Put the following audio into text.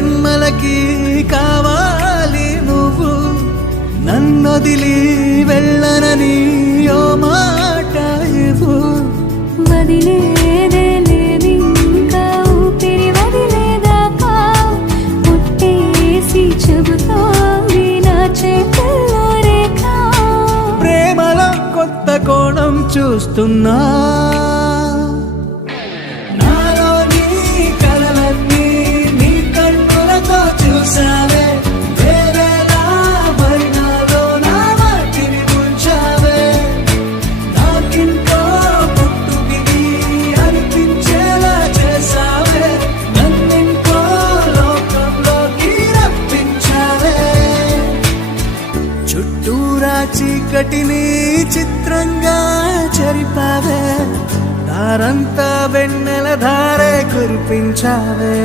జన్మలకి కావాలి నువ్వు, నన్నొదిలి వెళ్ళనని ఓ మాట ఇవ్వు. వదిలేదే లేదింకా ఊపిరి వదిలేదాకా, ముట్టేసి చెబుతోంది నా చేతుల్లో రేఖ. ప్రేమలో కొత్త కోణం చూస్తున్నా, నాలో నీ కలలన్నీ నీ కన్నులతో చూసావే, వేరేలా మరి నాలో నా వాటిని ఉంచావే. నాకింకో పుట్టుకిది అనిపించేలా చేసావే, నన్నింకో లోకంలోకి రప్పించావే. చుట్టూరా చీకటిని చిత్రంగా చెరిపావే, దారంతా వెన్నెల ధారే కురిపించావే.